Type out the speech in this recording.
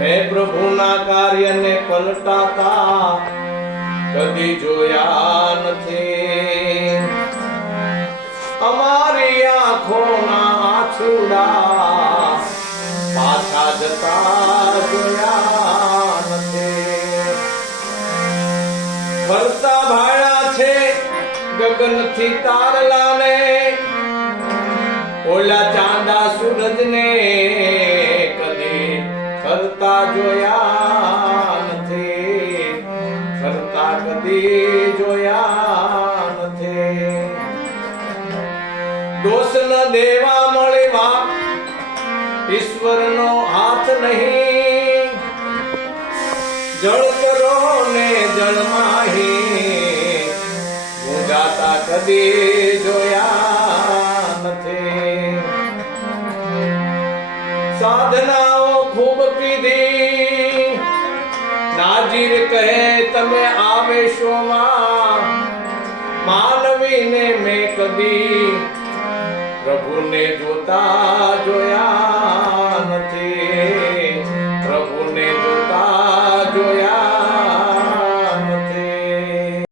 મેં પ્રભુના કાર્યને પલટાતા કદી જોયા નથી. અમારી આંખોના આંસુડા પાછા જતા જોયા નથી. ફરતા ભાળ્યા છે ગગનથી તારલાને, ઓલા ચાંદા સૂરજને કદી ફરતા જોયા નથી. ફરતા કદી જોયા નથી. દોષ ન દેવા મળવા ઈશ્વરનો હાથ નહીં. જળ કરો ને જળમાહી ગુંજાતા કદી જોયા નથી. સાધનાઓ ખૂબ કીધી, નાજીર કહે તમે આવેશોમાં. માનવીને મેં કદી પ્રભુને જોતા જોયા